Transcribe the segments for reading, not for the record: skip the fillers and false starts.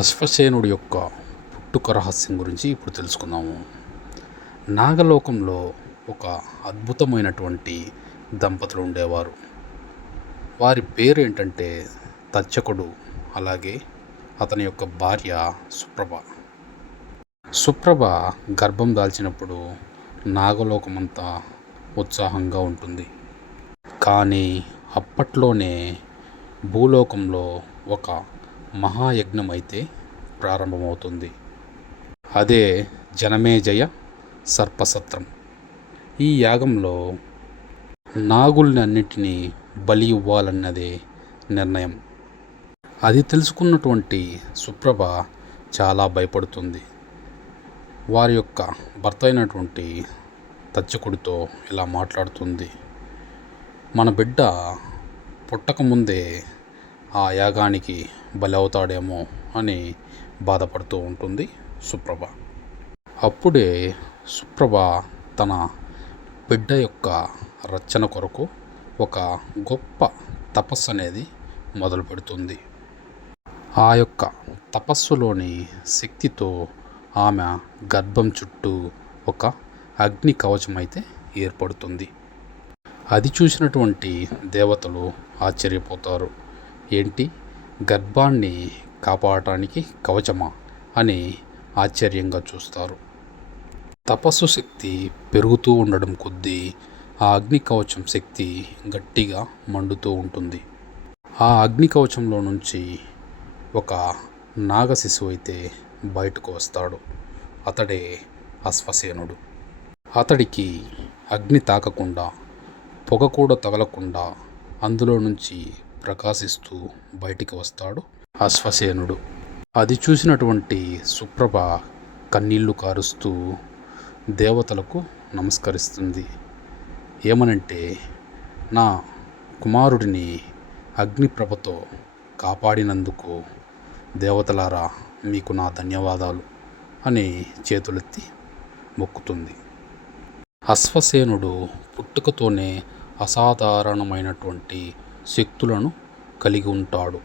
అశ్వసేనుడి యొక్క పుట్టుక రహస్యం గురించి ఇప్పుడు తెలుసుకుందాము. నాగలోకంలో ఒక అద్భుతమైనటువంటి దంపతులు ఉండేవారు. వారి పేరు ఏంటంటే తచ్చకుడు, అలాగే అతని యొక్క భార్య సుప్రభ. సుప్రభ గర్భం దాల్చినప్పుడు నాగలోకమంతా ఉత్సాహంగా ఉంటుంది. కానీ అప్పట్లోనే భూలోకంలో ఒక మహాయజ్ఞం అయితే ప్రారంభమవుతుంది. అదే జనమేజయ సర్పసత్రం. ఈ యాగంలో నాగుల్ని అన్నిటినీ బలి ఇవ్వాలన్నదే నిర్ణయం. అది తెలుసుకున్నటువంటి సుప్రభ చాలా భయపడుతుంది. వారి యొక్క భర్త అయినటువంటి తచ్చకుడితో ఇలా మాట్లాడుతుంది. మన బిడ్డ పుట్టకముందే ఆ యాగానికి బలి అవుతాడేమో అని బాధపడుతూ ఉంటుంది సుప్రభ. అప్పుడే సుప్రభ తన బిడ్డ యొక్క రక్షణ కొరకు ఒక గొప్ప తపస్సు అనేది మొదలు పెడుతుంది. ఆ యొక్క తపస్సులోని శక్తితో ఆమె గర్భం చుట్టూ ఒక అగ్ని కవచం అయితే ఏర్పడుతుంది. అది చూసినటువంటి దేవతలు ఆశ్చర్యపోతారు. ఏంటి, గర్భాన్ని కాపాడటానికి కవచమా అని ఆశ్చర్యంగా చూస్తారు. తపస్సు శక్తి పెరుగుతూ ఉండడం కొద్దీ ఆ అగ్ని కవచం శక్తి గట్టిగా మండుతూ ఉంటుంది. ఆ అగ్ని కవచంలో నుంచి ఒక నాగ శిశువు అయితే బయటకు వస్తాడు. అతడే అశ్వసేనుడు. అతడికి అగ్ని తాకకుండా, పొగ కూడా తగలకుండా అందులో నుంచి ప్రకాశిస్తూ బయటికి వస్తాడు అశ్వసేనుడు. అది చూసినటువంటి సుప్రభ కన్నీళ్లు కారుస్తూ దేవతలకు నమస్కరిస్తుంది. ఏమనంటే, నా కుమారుడిని అగ్నిప్రభతో కాపాడినందుకు దేవతలారా మీకు నా ధన్యవాదాలు అని చేతులెత్తి మొక్కుతుంది. అశ్వసేనుడు పుట్టుకతోనే అసాధారణమైనటువంటి శక్తులను కలిగి ఉంటాడు.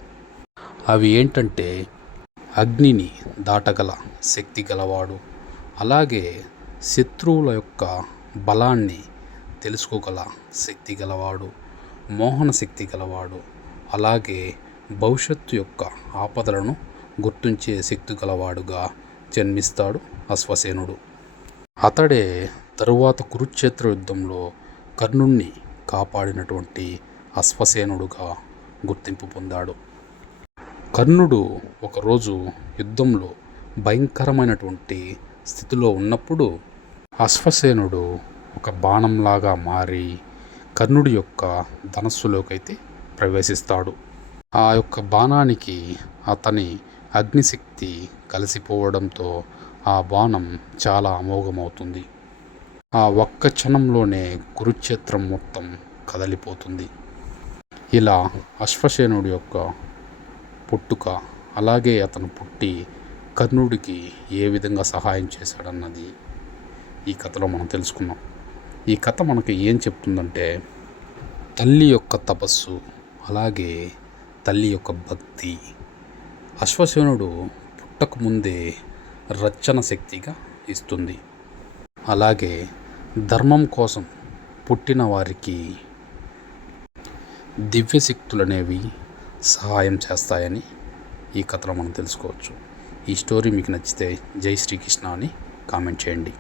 అవి ఏంటంటే, అగ్నిని దాటగల శక్తి గలవాడు, అలాగే శత్రువుల యొక్క బలాన్ని తెలుసుకోగల శక్తి గలవాడు, మోహన శక్తి గలవాడు, అలాగే భవిష్యత్తు యొక్క ఆపదలను గుర్తించే శక్తి గలవాడుగా జన్మిస్తాడు అశ్వసేనుడు. అతడే తరువాత కురుక్షేత్ర యుద్ధంలో కర్ణుణ్ణి కాపాడినటువంటి అశ్వసేనుడుగా గుర్తింపు పొందాడు. కర్ణుడు ఒకరోజు యుద్ధంలో భయంకరమైనటువంటి స్థితిలో ఉన్నప్పుడు అశ్వసేనుడు ఒక బాణంలాగా మారి కర్ణుడి యొక్క ధనస్సులోకైతే ప్రవేశిస్తాడు. ఆ యొక్క బాణానికి అతని అగ్నిశక్తి కలిసిపోవడంతో ఆ బాణం చాలా అమోఘమవుతుంది. ఆ ఒక్క క్షణంలోనే కురుక్షేత్రం మొత్తం కదలిపోతుంది. ఇలా అశ్వసేనుడి యొక్క పుట్టుక, అలాగే అతను పుట్టి కర్ణుడికి ఏ విధంగా సహాయం చేశాడన్నది ఈ కథలో మనం తెలుసుకున్నాం. ఈ కథ మనకి ఏం చెప్తుందంటే, తల్లి యొక్క తపస్సు, అలాగే తల్లి యొక్క భక్తి అశ్వసేనుడు పుట్టకముందే రక్షణ శక్తిగా ఇస్తుంది. అలాగే ధర్మం కోసం పుట్టిన వారికి దివ్యశక్తులు అనేవి సహాయం చేస్తాయని ఈ కథలో మనం తెలుసుకోవచ్చు. ఈ స్టోరీ మీకు నచ్చితే జై శ్రీకృష్ణ అని కామెంట్ చేయండి.